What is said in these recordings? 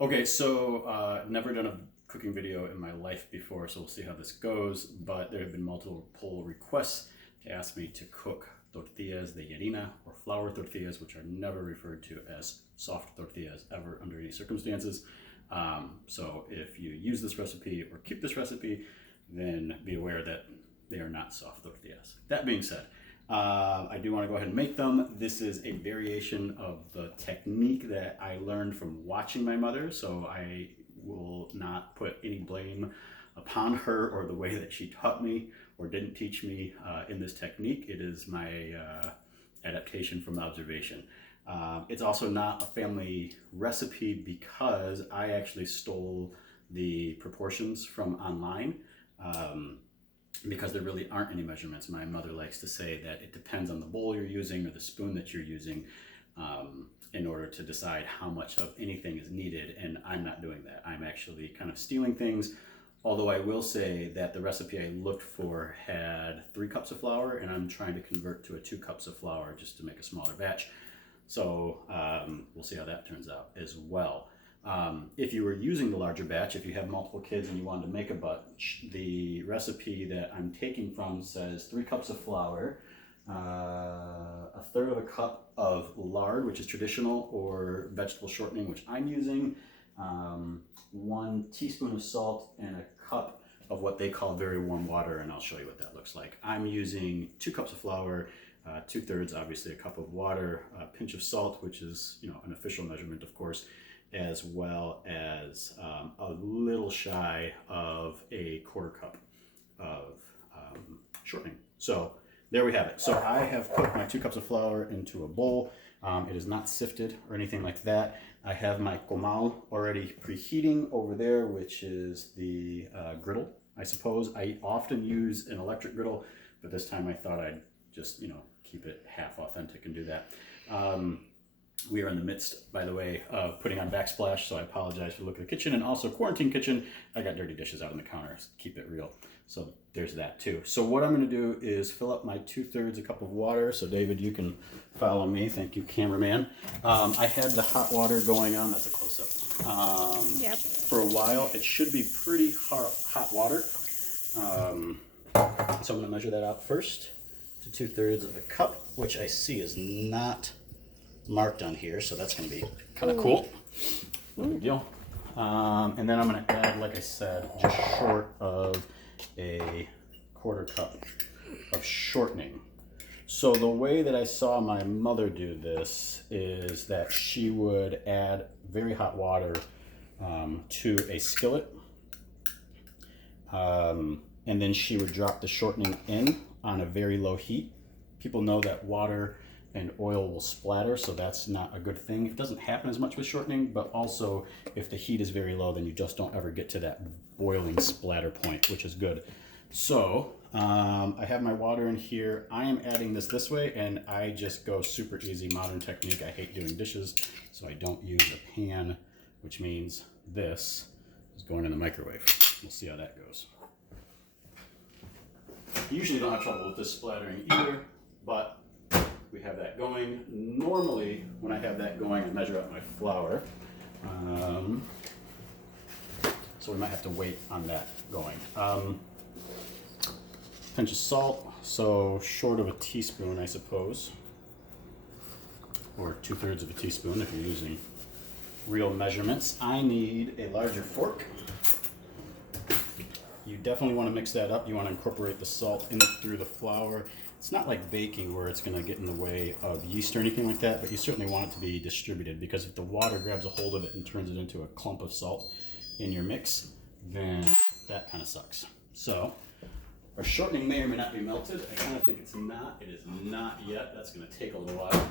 Okay, so never done a cooking video in my life before, so we'll see how this goes. But there have been multiple requests to ask me to cook tortillas de harina or flour tortillas, which are never referred to as soft tortillas ever under any circumstances. So if you use this recipe or keep this recipe, then be aware that they are not soft tortillas. That being said, I do want to go ahead and make them. This is a variation of the technique that I learned from watching my mother, so I will not put any blame upon her or the way that she taught me or didn't teach me in this technique. It is my adaptation from observation. It's also not a family recipe because I actually stole the proportions from online. Because there really aren't any measurements. My mother likes to say that it depends on the bowl you're using or the spoon that you're using in order to decide how much of anything is needed, and I'm not doing that. I'm actually kind of stealing things, although I will say that the recipe I looked for had 3 cups of flour, and I'm trying to convert to a 2 cups of flour just to make a smaller batch. So we'll see how that turns out as well. If you were using the larger batch, if you have multiple kids and you wanted to make a batch, the recipe that I'm taking from says 3 cups of flour, a third of a cup of lard, which is traditional, or vegetable shortening, which I'm using, 1 teaspoon of salt, and a cup of what they call very warm water, and I'll show you what that looks like. I'm using 2 cups of flour, 2/3, obviously, a cup of water, a pinch of salt, which is, an official measurement, of course, as well as a little shy of a quarter cup of shortening. So there we have it. So I have put my 2 cups of flour into a bowl. It is not sifted or anything like that. I have my comal already preheating over there, which is the griddle, I suppose. I often use an electric griddle, but this time I thought I'd just, keep it half authentic and do that. We are in the midst, by the way, of putting on backsplash, so I apologize for the look of the kitchen, and also quarantine kitchen. I got dirty dishes out on the counter, so keep it real. So there's that too. So what I'm going to do is fill up my 2/3 a cup of water. So David, you can follow me. Thank you, cameraman. I had the hot water going on. That's a close-up. Yep. For a while. It should be pretty hot water. So I'm going to measure that out first to 2/3 of a cup, which I see is not marked on here, so that's going to be kind of cool. No big deal. And then I'm going to add, like I said, just short of a quarter cup of shortening. So the way that I saw my mother do this is that she would add very hot water to a skillet, and then she would drop the shortening in on a very low heat. People know that water and oil will splatter, so that's not a good thing. It doesn't happen as much with shortening, but also if the heat is very low, then you just don't ever get to that boiling splatter point, which is good. So I have my water in here. I am adding this way, and I just go super easy, modern technique. I hate doing dishes, so I don't use a pan, which means this is going in the microwave. We'll see how that goes. You usually don't have trouble with this splattering either, but we have that going. Normally, when I have that going, I measure out my flour. So we might have to wait on that going. Pinch of salt, so short of a teaspoon, I suppose, or 2/3 of a teaspoon if you're using real measurements. I need a larger fork. You definitely want to mix that up. You want to incorporate the salt in through the flour. It's not like baking where it's going to get in the way of yeast or anything like that, but you certainly want it to be distributed, because if the water grabs a hold of it and turns it into a clump of salt in your mix, then that kind of sucks. So our shortening may or may not be melted. I kind of think it's not. It is not yet. That's going to take a little while.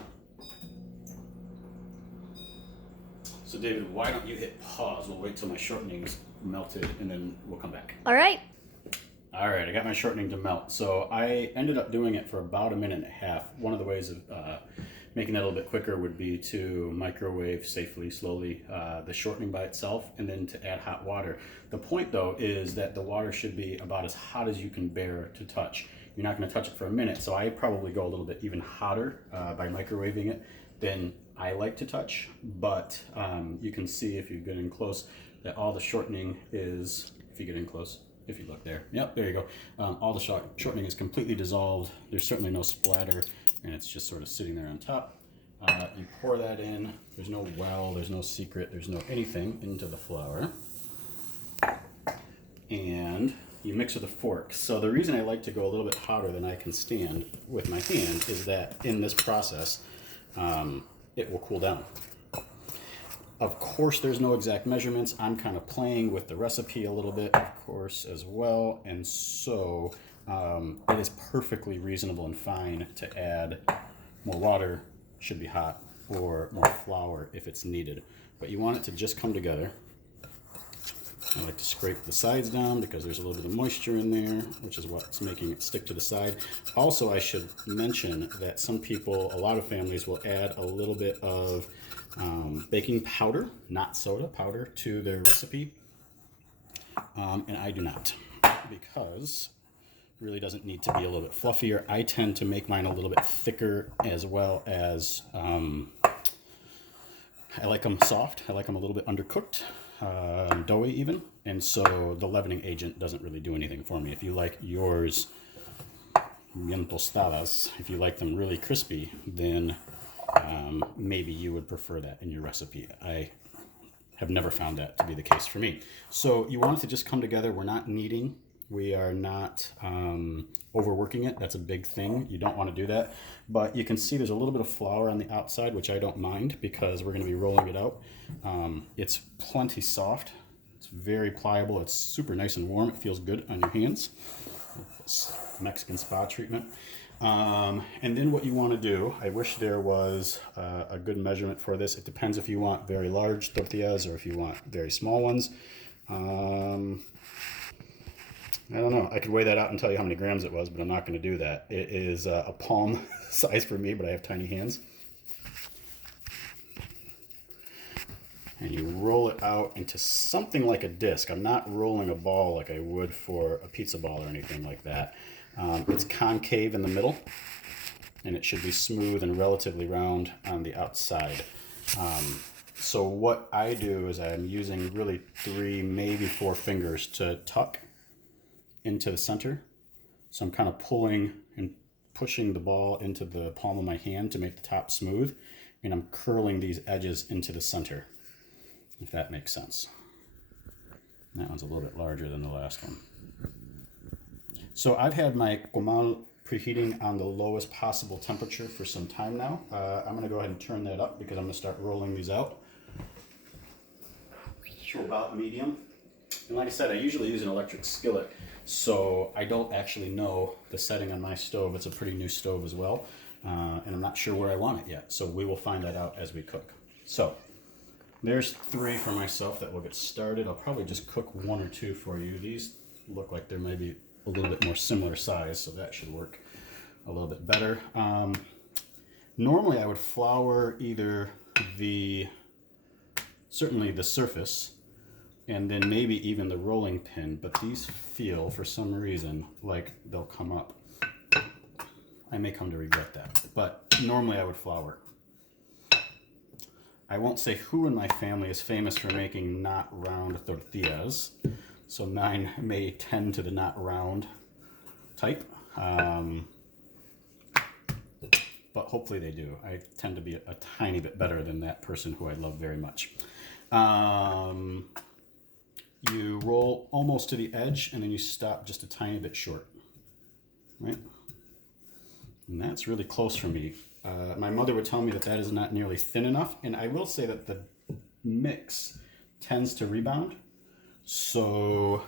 So David, why don't you hit pause? We'll wait till my shortening's melted, and then we'll come back. All right. All right, I got my shortening to melt. So I ended up doing it for about 1.5 minutes. One of the ways of making that a little bit quicker would be to microwave safely, slowly, the shortening by itself, and then to add hot water. The point, though, is that the water should be about as hot as you can bear to touch. You're not going to touch it for a minute, so I probably go a little bit even hotter by microwaving it than I like to touch, but you can see if you get in close that all the shortening is, if you get in close, if you look there, yep, there you go. All the shortening is completely dissolved. There's certainly no splatter, and it's just sort of sitting there on top. You pour that in. There's no well, there's no secret, there's no anything into the flour. And you mix with a fork. So the reason I like to go a little bit hotter than I can stand with my hand is that in this process, it will cool down. Of course, there's no exact measurements. I'm kind of playing with the recipe a little bit, of course, as well. And so it is perfectly reasonable and fine to add more water, should be hot, or more flour if it's needed. But you want it to just come together. I like to scrape the sides down because there's a little bit of moisture in there, which is what's making it stick to the side. Also, I should mention that some people, a lot of families, will add a little bit of baking powder, not soda, powder, to their recipe. And I do not, because it really doesn't need to be a little bit fluffier. I tend to make mine a little bit thicker, as well as I like them soft. I like them a little bit undercooked. Doughy even, and so the leavening agent doesn't really do anything for me. If you like yours bien tostadas, if you like them really crispy, then maybe you would prefer that in your recipe. I have never found that to be the case for me. So you want it to just come together. We're not kneading. We are not overworking it. That's a big thing. You don't want to do that. But you can see there's a little bit of flour on the outside, which I don't mind because we're going to be rolling it out. It's plenty soft. It's very pliable. It's super nice and warm. It feels good on your hands. Mexican spa treatment. And then what you want to do, I wish there was a good measurement for this. It depends if you want very large tortillas or if you want very small ones. I don't know. I could weigh that out and tell you how many grams it was, but I'm not going to do that. It is a palm size for me, but I have tiny hands. And you roll it out into something like a disc. I'm not rolling a ball like I would for a pizza ball or anything like that. It's concave in the middle, and it should be smooth and relatively round on the outside. So what I do is I'm using really 3, maybe 4 fingers to tuck into the center. So I'm kind of pulling and pushing the ball into the palm of my hand to make the top smooth, and I'm curling these edges into the center, if that makes sense. That one's a little bit larger than the last one. So I've had my comal preheating on the lowest possible temperature for some time now. I'm going to go ahead and turn that up because I'm going to start rolling these out to about medium. And like I said, I usually use an electric skillet, so I don't actually know the setting on my stove. It's a pretty new stove as well, and I'm not sure where I want it yet, so we will find that out as we cook. So there's 3 for myself that will get started. I'll probably just cook 1 or 2 for you. These look like they're maybe a little bit more similar size, so that should work a little bit better. Normally I would flour either certainly the surface, and then maybe even the rolling pin, but these feel, for some reason, like they'll come up. I may come to regret that, but normally I would flour. I won't say who in my family is famous for making not round tortillas, so mine may tend to the not round type, but hopefully they do. I tend to be a tiny bit better than that person who I love very much. You roll almost to the edge, and then you stop just a tiny bit short, right? And that's really close for me. My mother would tell me that that is not nearly thin enough, and I will say that the mix tends to rebound. So,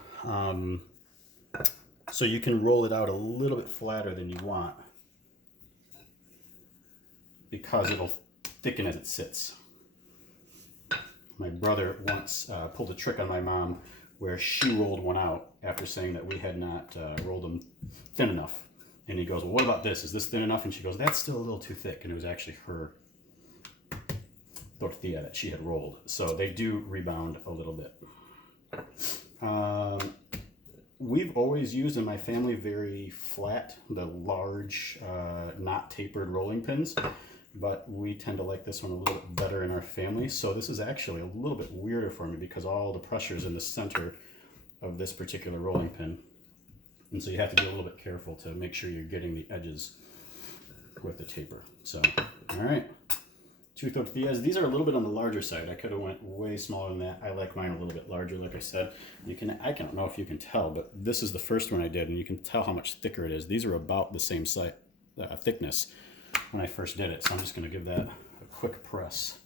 so you can roll it out a little bit flatter than you want because it'll thicken as it sits. My brother once pulled a trick on my mom where she rolled one out after saying that we had not rolled them thin enough. And he goes, well, what about this? Is this thin enough? And she goes, that's still a little too thick. And it was actually her tortilla that she had rolled. So they do rebound a little bit. We've always used in my family very flat, the large, not tapered rolling pins. but we tend to like this one a little bit better in our family. So this is actually a little bit weirder for me because all the pressure is in the center of this particular rolling pin. And so you have to be a little bit careful to make sure you're getting the edges with the taper. So, all right, 2 tortillas. These are a little bit on the larger side. I could have went way smaller than that. I like mine a little bit larger, like I said. I don't know if you can tell, but this is the first one I did, and you can tell how much thicker it is. These are about the same size, thickness when I first did it. So I'm just going to give that a quick press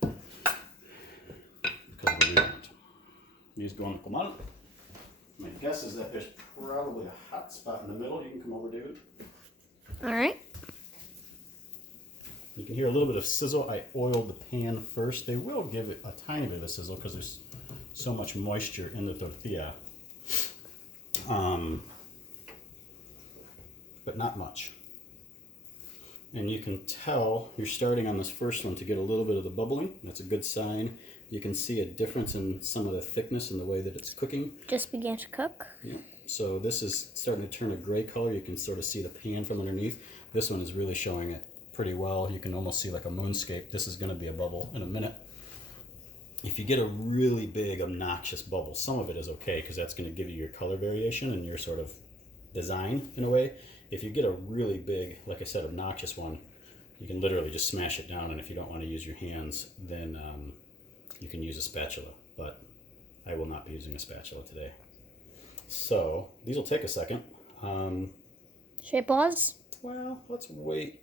because of the rebound. These go on the comal. My guess is that there's probably a hot spot in the middle. You can come over, David. All right. You can hear a little bit of sizzle. I oiled the pan first. They will give it a tiny bit of a sizzle because there's so much moisture in the tortilla. But not much. And you can tell you're starting on this first one to get a little bit of the bubbling. That's a good sign. You can see a difference in some of the thickness and the way that it's cooking. Just began to cook. Yeah. So this is starting to turn a gray color. You can sort of see the pan from underneath. This one is really showing it pretty well. You can almost see like a moonscape. This is going to be a bubble in a minute. If you get a really big, obnoxious bubble, some of it is okay because that's going to give you your color variation and your sort of design in a way. If you get a really big, like I said, obnoxious one, you can literally just smash it down. And if you don't want to use your hands, then you can use a spatula. But I will not be using a spatula today. So these will take a second. Should I pause? Well, let's wait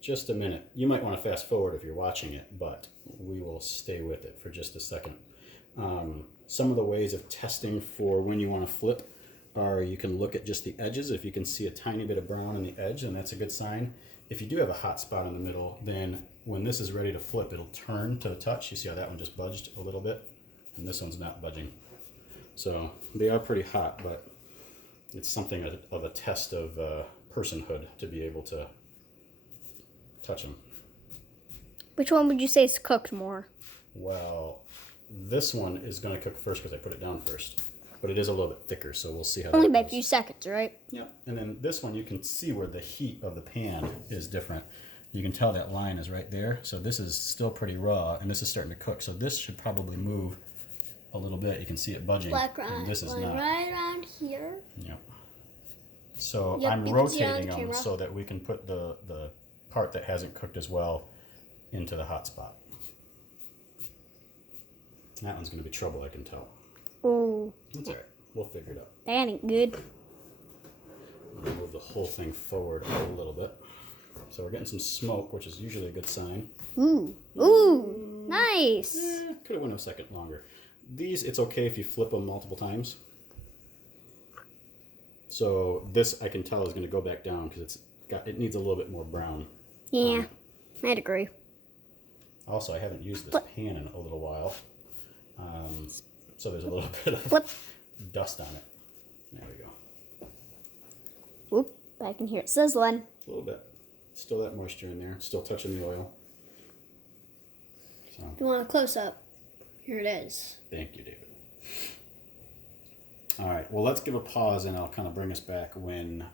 just a minute. You might want to fast forward if you're watching it, but we will stay with it for just a second. Some of the ways of testing for when you want to flip are you can look at just the edges. If you can see a tiny bit of brown on the edge, then that's a good sign. If you do have a hot spot in the middle, then when this is ready to flip, it'll turn to the touch. You see how that one just budged a little bit? And this one's not budging. So they are pretty hot, but it's something of a test of personhood to be able to touch them. Which one would you say is cooked more? Well, this one is going to cook first because I put it down first. But it is a little bit thicker, so we'll see how Only that by goes. a few seconds, right? Yeah, and then this one you can see where the heat of the pan is different. You can tell that line is right there. So this is still pretty raw, and this is starting to cook. So this should probably move a little bit. You can see it budging. Right, This is not. right around here. Yep. So Yep, I'm you can see it on rotating the them camera. so that we can put the part that hasn't cooked as well into the hot spot. That one's going to be trouble, I can tell. Oh, That's all right. We'll figure it out. that ain't good. I'm going to move the whole thing forward a little bit. So we're getting some smoke, which is usually a good sign. Ooh, nice. Could have went a second longer. These, it's okay if you flip them multiple times. So this, I can tell, is going to go back down because it needs a little bit more brown. Yeah, I'd agree. Also, I haven't used this pan in a little while. So there's a little bit of Flip. dust on it. There we go. Whoop, I can hear it sizzling. A little bit. Still that moisture in there. Still touching the oil. So, You want a close-up? Here it is. thank you, David. All right. Well, let's give a pause, and I'll kind of bring us back when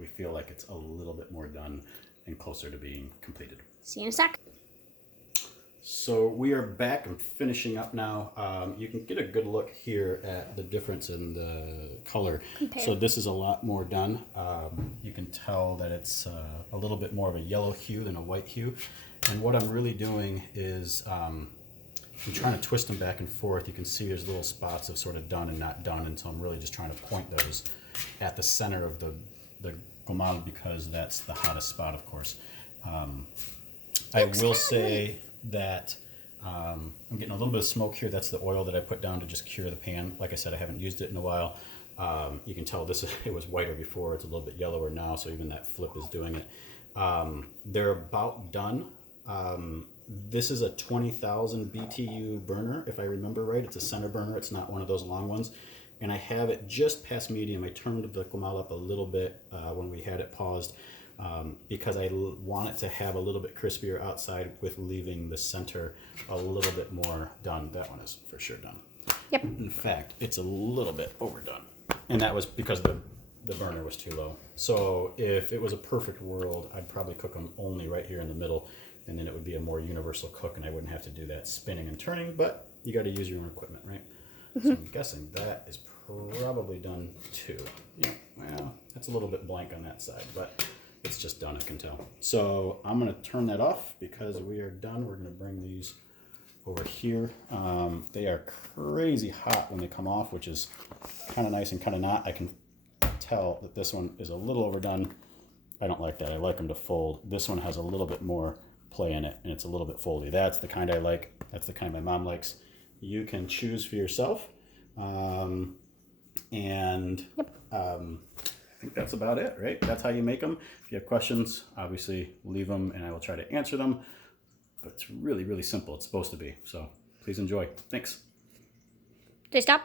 we feel like it's a little bit more done and closer to being completed. See you in a sec. So we are back and finishing up now. You can get a good look here at the difference in the color. Compare. So this is a lot more done. You can tell that it's a little bit more of a yellow hue than a white hue. And what I'm really doing is I'm trying to twist them back and forth. You can see there's little spots of sort of done and not done. And so I'm really just trying to point those at the center of the comal because that's the hottest spot, of course. I will say that I'm getting a little bit of smoke here. That's the oil that I put down to just cure the pan. Like I said, I haven't used it in a while. You can tell it was whiter before. It's a little bit yellower now, so even that flip is doing it. They're about done. This is a 20,000 BTU burner, if I remember right. It's a center burner. It's not one of those long ones. And I have it just past medium. I turned the comal up a little bit when we had it paused. Because I want it to have a little bit crispier outside with leaving the center a little bit more done. That one is for sure done. Yep. In fact, it's a little bit overdone. And that was because the the burner was too low. So if it was a perfect world, I'd probably cook them only right here in the middle, and then it would be a more universal cook, and I wouldn't have to do that spinning and turning, but you got to use your own equipment, right? So I'm guessing that is probably done too. Yeah, well, that's a little bit blank on that side, but it's just done, I can tell. So I'm going to turn that off because we are done. We're going to bring these over here. They are crazy hot when they come off, which is kind of nice and kind of not. I can tell that this one is a little overdone. I don't like that. I like them to fold. This one has a little bit more play in it, and it's a little bit foldy. That's the kind I like. That's the kind my mom likes. You can choose for yourself. I think that's about it, right? That's how you make them. If you have questions, obviously leave them and I will try to answer them. But it's really, really simple. It's supposed to be. So please enjoy. Thanks. Stop.